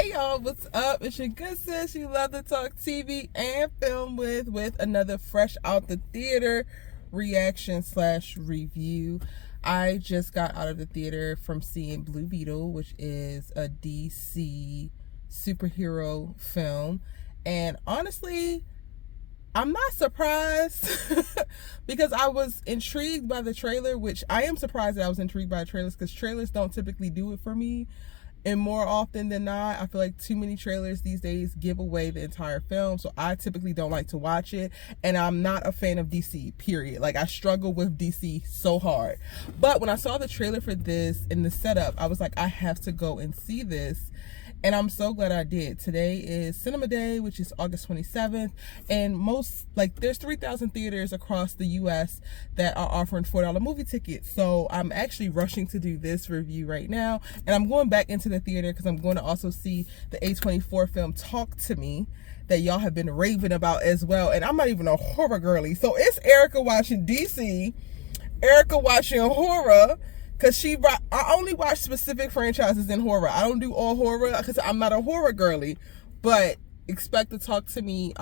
Hey y'all, what's up? It's your good sis you love to talk TV and film with another fresh out the theater reaction / review. I just got out of the theater from seeing Blue Beetle, which is a DC superhero film, and honestly, I'm not surprised because I was intrigued by the trailer, which I am surprised that I was intrigued by trailers because trailers don't typically do it for me. And more often than not, I feel like too many trailers these days give away the entire film. So I typically don't like to watch it. And I'm not a fan of DC, period. Like, I struggle with DC so hard. But when I saw the trailer for this and the setup, I was like, I have to go and see this. And I'm so glad I did. Today is Cinema Day, which is August 27th. And there's 3,000 theaters across the U.S. that are offering $4 movie tickets. So I'm actually rushing to do this review right now. And I'm going back into the theater because I'm going to also see the A24 film Talk to Me that y'all have been raving about as well. And I'm not even a horror girly. So it's Erica watching DC, Erica watching horror. Because I only watch specific franchises in horror. I don't do all horror because I'm not a horror girly. But expect to talk to me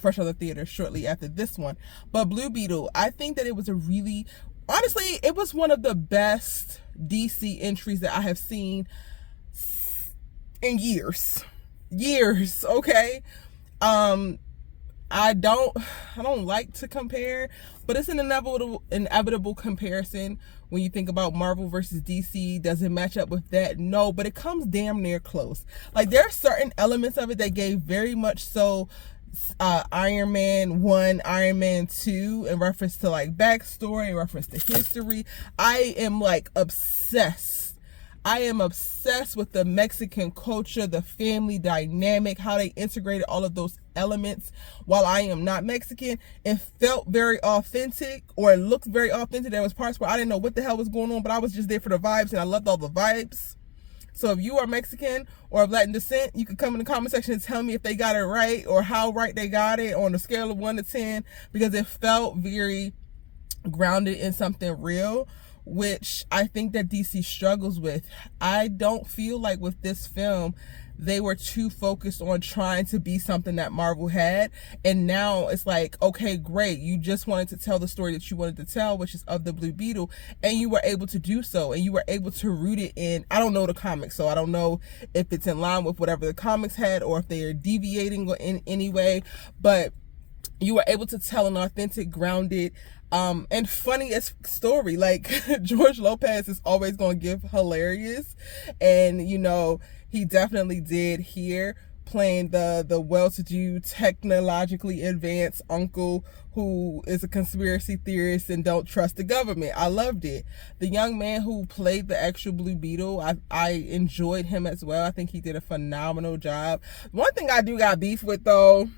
fresh out of the theater shortly after this one. But Blue Beetle, I think that it was honestly, it was one of the best DC entries that I have seen in years. Years, okay? I don't like to compare, but it's an inevitable comparison when you think about Marvel versus DC. Does it match up with that? No, but it comes damn near close. Like, there are certain elements of it that gave very much so Iron Man 1, Iron Man 2 in reference to like backstory, in reference to history. I am like obsessed. I am obsessed with the Mexican culture, the family dynamic, how they integrated all of those elements. While I am not Mexican, it felt very authentic, or it looked very authentic. There was parts where I didn't know what the hell was going on, but I was just there for the vibes, and I loved all the vibes. So if you are Mexican or of Latin descent, you can come in the comment section and tell me if they got it right or how right they got it on a scale of 1 to 10, because it felt very grounded in something real, which I think that DC struggles with. I don't feel like with this film they were too focused on trying to be something that Marvel had, and now it's like, okay, great, you just wanted to tell the story that you wanted to tell, which is of the Blue Beetle, and you were able to do so, and you were able to root it in. I don't know the comics, so I don't know if it's in line with whatever the comics had or if they are deviating in any way, but you were able to tell an authentic, grounded, and funniest story. Like, George Lopez is always going to give hilarious, and you know, he definitely did here, playing the well-to-do, technologically advanced uncle who is a conspiracy theorist and don't trust the government. I loved it. The young man who played the actual Blue Beetle, I enjoyed him as well. I think he did a phenomenal job. One thing I do got beef with, though,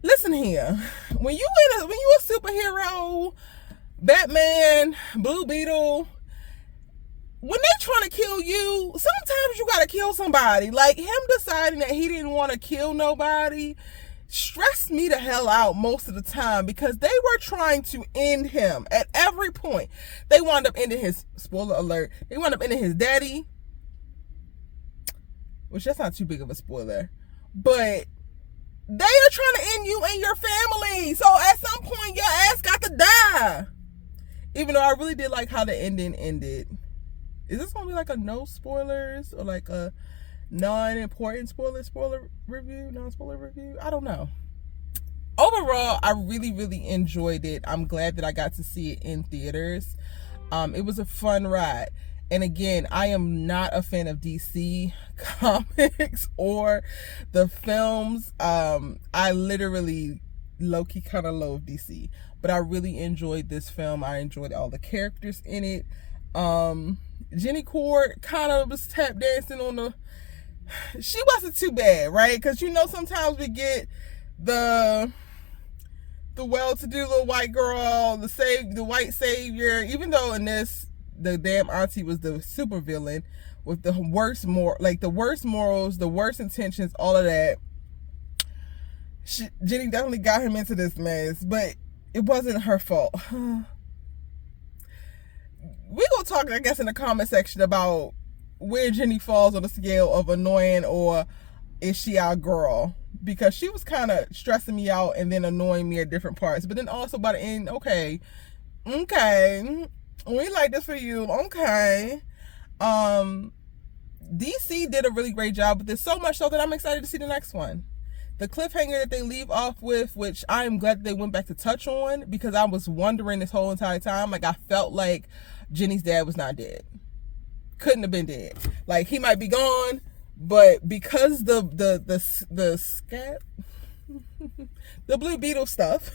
listen here, when you a superhero, Batman, Blue Beetle, when they trying to kill you, sometimes you gotta kill somebody. Like, him deciding that he didn't want to kill nobody stressed me the hell out most of the time, because they were trying to end him at every point. They wound up ending his, spoiler alert, they wound up ending his daddy, which that's not too big of a spoiler, but they are trying to end you and your family. So at some point, your ass got to die. Even though I really did like how the ending ended. Is this going to be like a no spoilers or like a non-important spoiler review? Non-spoiler review? I don't know. Overall, I really, really enjoyed it. I'm glad that I got to see it in theaters. It was a fun ride. And again, I am not a fan of DC comics or the films. I literally low-key kind of loathe DC. But I really enjoyed this film. I enjoyed all the characters in it. Jenny Cord kind of was tap dancing on the... She wasn't too bad, right? Because, you know, sometimes we get the well-to-do little white girl, the white savior, even though in this, the damn auntie was the super villain with the worst morals, the worst intentions, all of that. Jenny definitely got him into this mess, but it wasn't her fault. We gonna talk, I guess, in the comment section about where Jenny falls on the scale of annoying or is she our girl, because she was kind of stressing me out and then annoying me at different parts, but then also by the end, okay, we like this for you, okay. DC did a really great job with this, so much so that I'm excited to see the next one. The cliffhanger that they leave off with, which I am glad that they went back to touch on, because I was wondering this whole entire time, like, I felt like Jenny's dad was not dead. Couldn't have been dead. Like, he might be gone, but because the scat the blue beetle stuff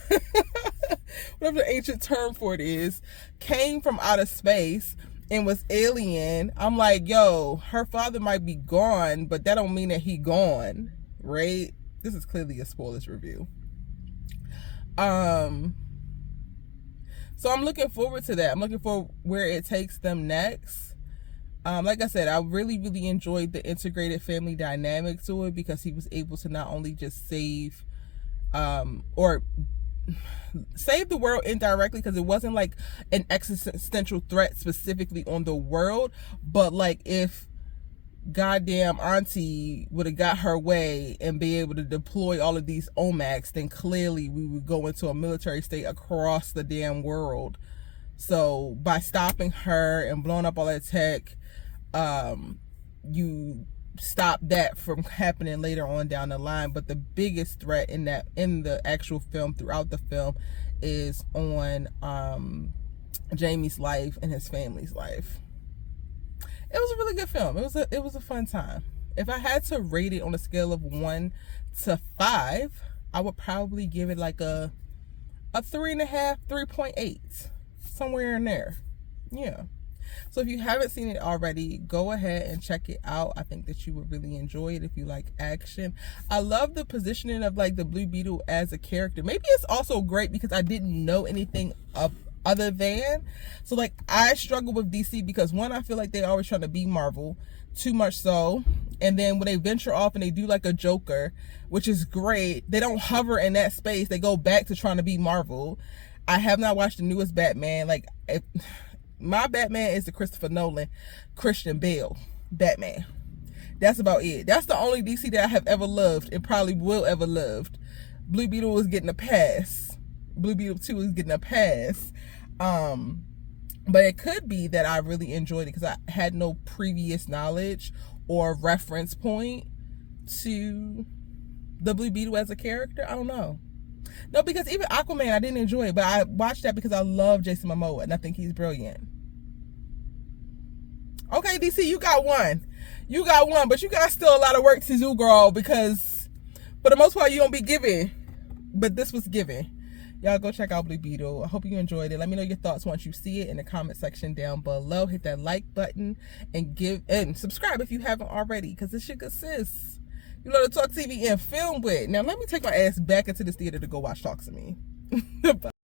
whatever the ancient term for it is, came from outer space and was alien, I'm like, yo, her father might be gone, but that don't mean that he gone, right? This is clearly a spoilers review. So I'm looking forward to that. I'm looking for where it takes them next. Like I said, I really enjoyed the integrated family dynamic to it, because he was able to not only just save or save the world indirectly, because it wasn't like an existential threat specifically on the world, but like if goddamn auntie would have got her way and be able to deploy all of these OMACs, then clearly we would go into a military state across the damn world. So by stopping her and blowing up all that tech, you stop that from happening later on down the line. But the biggest threat in the actual film, throughout the film, is on Jamie's life and his family's life. It was a really good film. It was a fun time. If I had to rate it on a scale of 1 to 5, I would probably give it like a 3.5, 3.8, somewhere in there. Yeah. So if you haven't seen it already, go ahead and check it out. I think that you would really enjoy it if you like action. I love the positioning of like the Blue Beetle as a character. Maybe it's also great because I didn't know anything other than. So like, I struggle with DC because, one, I feel like they're always trying to be Marvel, too much so. And then when they venture off and they do like a Joker, which is great, they don't hover in that space. They go back to trying to be Marvel. I have not watched the newest Batman. Like, my Batman is the Christopher Nolan, Christian Bale Batman. That's about it. That's the only DC that I have ever loved and probably will ever loved. Blue Beetle was getting a pass. Blue Beetle 2 is getting a pass. But it could be that I really enjoyed it because I had no previous knowledge or reference point to the Blue Beetle as a character. I don't know. No, because even Aquaman, I didn't enjoy it, but I watched that because I love Jason Momoa and I think he's brilliant. Okay, DC, you got one. You got one, but you got still a lot of work to do, girl, because for the most part, you don't be giving. But this was given. Y'all go check out Blue Beetle. I hope you enjoyed it. Let me know your thoughts once you see it in the comment section down below. Hit that like button and subscribe if you haven't already, because this shit consists. You know, to Talk TV and film with. Now, let me take my ass back into this theater to go watch Talk to Me. Bye.